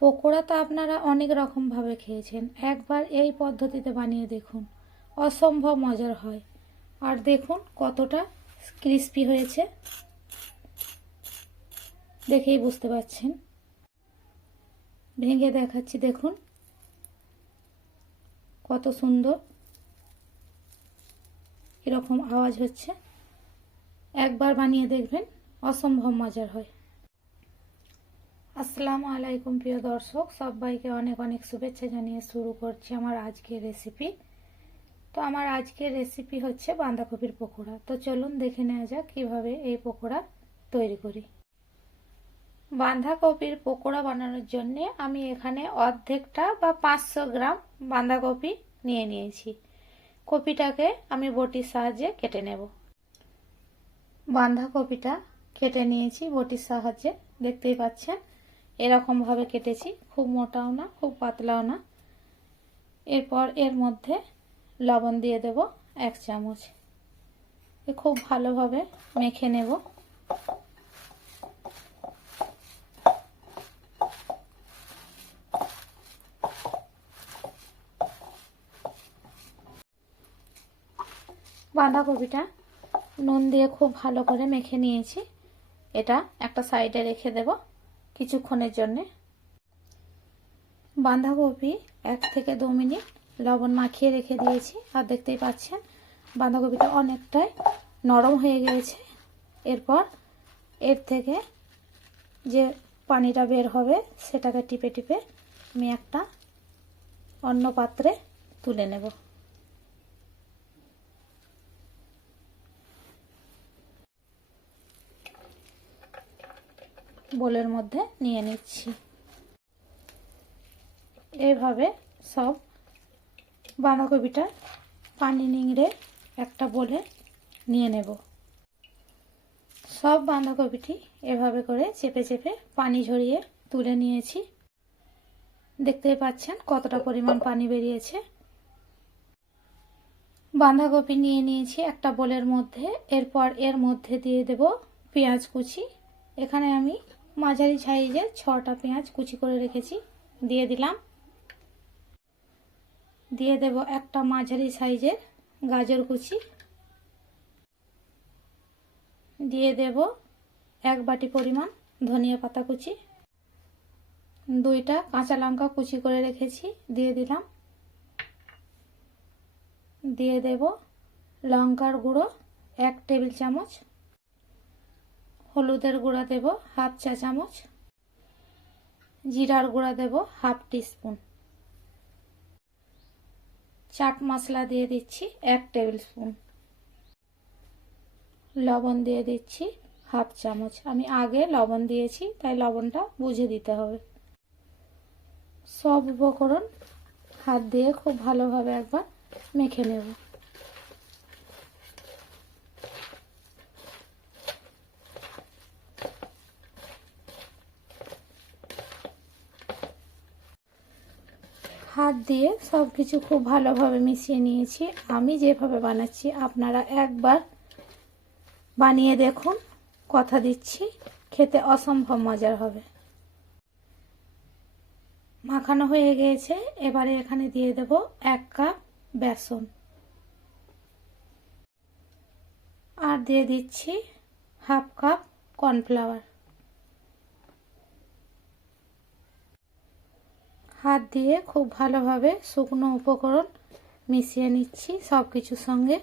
পকোড়া তো আপনারা অনেক রকমভাবে খেয়েছেন, একবার এই পদ্ধতিতে বানিয়ে দেখুন, অসম্ভব মজার হয়। আর দেখুন কতটা ক্রিস্পি হয়েছে, দেখেই বুঝতে পারছেন। ভেঙে দেখাচ্ছি, দেখুন কত সুন্দর এরকম আওয়াজ হচ্ছে। একবার বানিয়ে দেখবেন, অসম্ভব মজার হয়। আসসালামু আলাইকুম প্রিয় দর্শক, সবাইকে অনেক অনেক শুভেচ্ছা জানিয়ে শুরু করছি আমার আজকের রেসিপি। তো আমার আজকের রেসিপি হচ্ছে বাঁধাকপির পকোড়া। তো চলুন দেখে নেওয়া যাক কীভাবে এই পকোড়া তৈরি করি। বাঁধাকপির পকোড়া বানানোর জন্য আমি এখানে অর্ধেকটা বা 500 গ্রাম বাঁধাকপি নিয়ে নিয়েছি। কপিটাকে আমি বটির সাহায্যে কেটে নেব। বাঁধাকপিটা কেটে নিয়েছি বটির সাহায্যে, দেখতেই পাচ্ছেন এরকমভাবে কেটেছি, খুব মোটাও না খুব পাতলাও না। এরপর এর মধ্যে লবণ দিয়ে দেব 1 চামচ। খুব ভালোভাবে মেখে নেব। বাঁধাকপিটা নুন দিয়ে খুব ভালো করে মেখে নিয়েছি। এটা একটা সাইডে রেখে দেব কিছুক্ষণের জন্য। বাঁধাকপি 1 থেকে 2 মিনিট লবণ মাখিয়ে রেখে দিয়েছি। আর দেখতেই পাচ্ছেন বাঁধাকপিটা অনেকটাই নরম হয়ে গিয়েছে। এরপর এর থেকে যে পানিটা বের হবে সেটাকে টিপে টিপে আমি একটা অন্য পাত্রে তুলে নেব। বোলের মধ্যে নিয়ে নিচ্ছি। এইভাবে সব বাঁধাকপিটা পানি নিংড়ে একটা বোলে নিয়ে নেব। সব বাঁধাকপিটি এভাবে করে চেপে চেপে পানি ঝরিয়ে তুলে নিয়েছি। দেখতেই পাচ্ছেন কতটা পরিমাণ পানি বেরিয়েছে। বাঁধাকপি নিয়ে নিয়েছি একটা বোলের মধ্যে। এরপর এর মধ্যে দিয়ে দেব পেঁয়াজ কুচি। এখানে আমি মাঝারি সাইজের 6টা পেঁয়াজ কুচি করে রেখেছি, দিয়ে দিলাম। দিয়ে দেব একটা মাঝারি সাইজের গাজর কুচি। দিয়ে দেব 1 বাটি পরিমাণ ধনিয়া পাতা কুচি। 2টা কাঁচা লঙ্কা কুচি করে রেখেছি, দিয়ে দিলাম। দিয়ে দেব লঙ্কার গুঁড়ো 1 টেবিল চামচ। হলুদের গুঁড়া দেব 1/2 চা চামচ। জিরার গুঁড়া দেব 1/2 টিস্পুন। চাট মশলা দিয়ে দিচ্ছি 1 টেবিল স্পুন। লবণ দিয়ে দিচ্ছি 1/2 চামচ। আমি আগে লবণ দিয়েছি তাই লবণটা বুঝে দিতে হবে। সব উপকরণ হাত দিয়ে খুব ভালোভাবে একবার মেখে নেব। হাত দিয়ে সব কিছু খুব ভালোভাবে মিশিয়ে নিয়েছি। আমি যেভাবে বানাচ্ছি আপনারা একবার বানিয়ে দেখুন, কথা দিচ্ছি খেতে অসম্ভব মজার হবে। মাখানো হয়ে গিয়েছে। এবারে এখানে দিয়ে দেব 1 কাপ বেসন। আর দিয়ে দিচ্ছি 1/2 কাপ কর্নফ্লাওয়ার। হাত দিয়ে খুব ভালোভাবে শুকনো উপকরণ মিশিয়ে নিচ্ছি সব কিছুর সঙ্গে।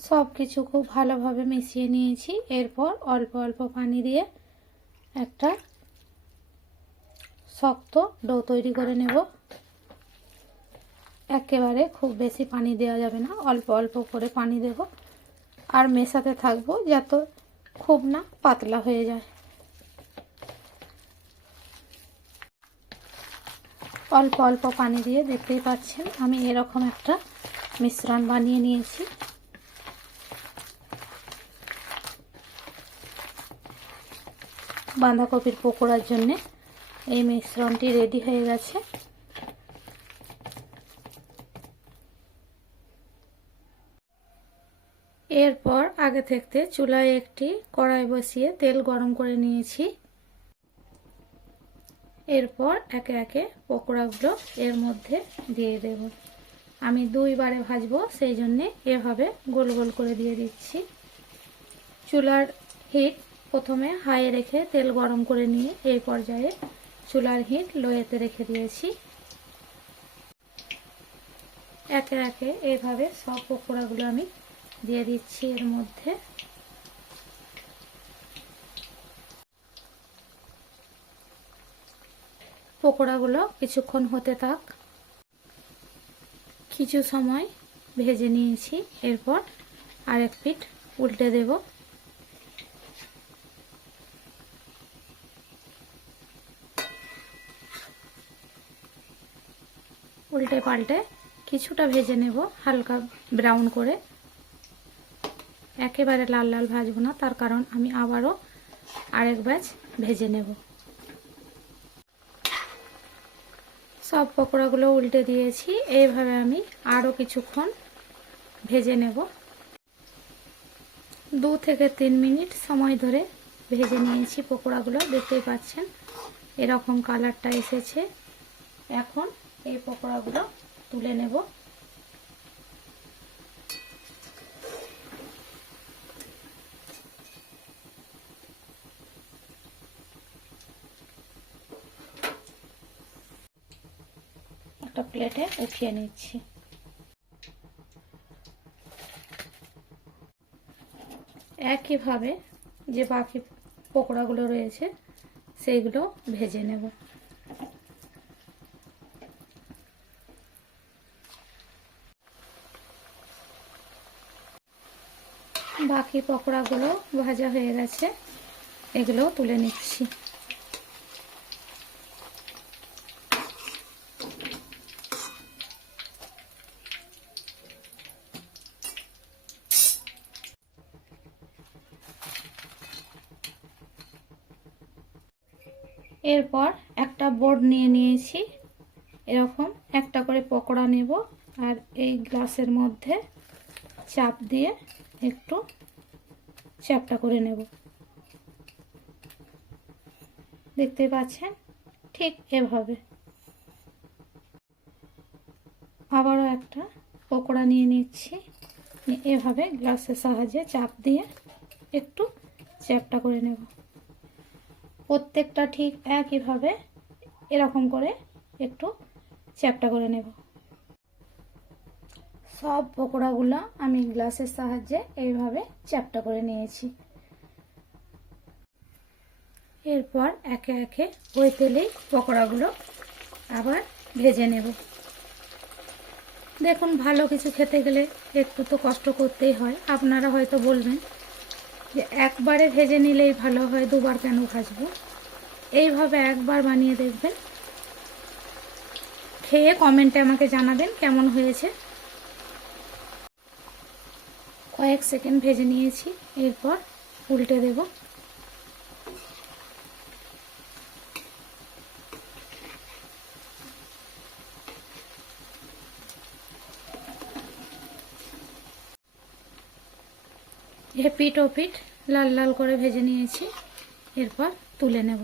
সব কিছু খুব ভালোভাবে মিশিয়ে নিয়েছি। এরপর অল্প অল্প পানি দিয়ে একটা শক্ত ডো তৈরি করে নেব। একেবারে খুব বেশি পানি দেওয়া যাবে না, অল্প অল্প করে পানি দেব। আর মেশাতে থাকবো যাতে খুব না পাতলা হয়ে যায়। অল্প অল্প পানি দিয়ে দেখতেই পাচ্ছেন আমি এরকম একটা মিশ্রণ বানিয়ে নিয়েছি। বাঁধাকপির পকোড়ার জন্য এই মিশ্রণটি রেডি হয়ে গেছে। এর এরপর আগে থাকতে চুলায় একটি কড়াই বসিয়ে তেল গরম করে নিয়েছি। এরপর একে একে পকোড়াগুলো এর মধ্যে দিয়ে দেব। আমি 2 বারে ভাজবো, সেই জন্যে এভাবে গোল গোল করে দিয়ে দিচ্ছি। চুলার হিট প্রথমে হাই রেখে তেল গরম করে নিয়ে এই পর্যায়ে চুলার হিট লোয়েতে রেখে দিয়েছি। একে একে এইভাবে সব পকোড়াগুলো আমি দিয়ে দিচ্ছি এর মধ্যে। পকোড়াগুলো কিছুক্ষণ হতে থাক। কিছু সময় ভেজে নিয়েছি, এরপর আরেক পিঠ উল্টে দেব। উল্টে পাল্টে কিছুটা ভেজে নেব হালকা ব্রাউন করে। একেবারে লাল লাল ভাজবো না, তার কারণ আমি আবারও আরেক ব্যাচ ভেজে নেব। সব পকোড়াগুলো উল্টে দিয়েছি, এইভাবে আমি আরও কিছুক্ষণ ভেজে নেব। 2 থেকে 3 মিনিট সময় ধরে ভেজে নিয়েছি পকোড়াগুলো, দেখতেই পাচ্ছেন এরকম কালারটা এসেছে। এখন এই পকোড়াগুলো তুলে নেব। একটা প্লেটে উঠিয়ে নিচ্ছি। একইভাবে যে বাকি পকোড়াগুলো রয়েছে সেইগুলো ভেজে নেব। বাকি পকোড়াগুলো ভাজা হয়ে গেছে, এগুলো তুলে নিচ্ছি। এরপর একটা বোর্ড নিয়ে নিয়েছি, এরকম একটা করে পকোড়া নেব আর এই গ্লাসের মধ্যে চাপ দিয়ে একটু চ্যাপটা করে নেব। দেখতে পাচ্ছেন ঠিক এভাবে। আবারও একটা পকোড়া নিয়ে নিচ্ছি, এভাবে গ্লাসের সাহায্যে চাপ দিয়ে একটু চ্যাপটা করে নেব। প্রত্যেকটা ঠিক একইভাবে এরকম করে একটু চ্যাপটা করে নেব। সব পকোড়াগুলো আমি গ্লাসের সাহায্যে এইভাবে চ্যাপটা করে নিয়েছি। এরপর একে একে ওই তেলেই পকোড়াগুলো আবার ভেজে নেব। দেখুন, ভালো কিছু খেতে গেলে একটু তো কষ্ট করতেই হয়। আপনারা হয়তো বলবেন যে একবারে ভেজে নিলেই ভালো হয়, 2 বার কেন ভাজবো? এইভাবে একবার বানিয়ে দেখবেন, খেয়ে কমেন্টে আমাকে জানাবেন কেমন হয়েছে। কয়েক সেকেন্ড ভেজে নিয়েছি, এরপর উল্টে দেব। পিঠ ও পিঠ লাল লাল করে ভেজে নিয়েছি, এরপর তুলে নেব।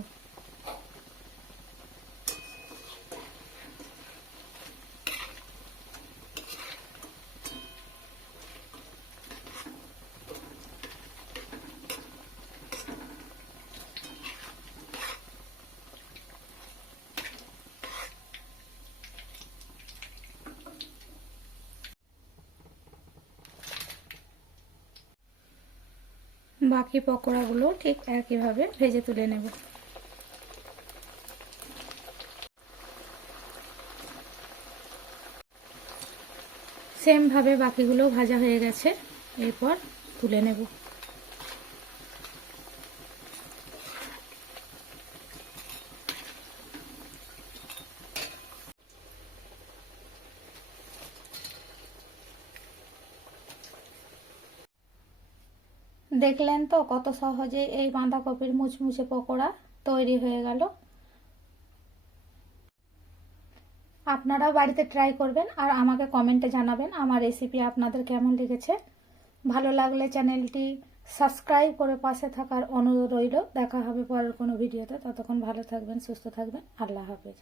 বাকি পকোড়াগুলো ঠিক একইভাবে ভেজে তুলে নেব। সেম ভাবে বাকিগুলো ভাজা হয়ে গেছে, এরপর তুলে নেব। দেখলেন তো কত সহজে এই বাঁধাকপির মুচমুচে পকোড়া তৈরি হয়ে গেল। আপনারাও বাড়িতে ট্রাই করবেন আর আমাকে কমেন্টে জানাবেন আমার রেসিপি আপনাদের কেমন লেগেছে। ভালো লাগলে চ্যানেলটি সাবস্ক্রাইব করে পাশে থাকার অনুরোধ রইল। দেখা হবে পরের কোনো ভিডিওতে। ততক্ষণ ভালো থাকবেন, সুস্থ থাকবেন। আল্লাহ হাফেজ।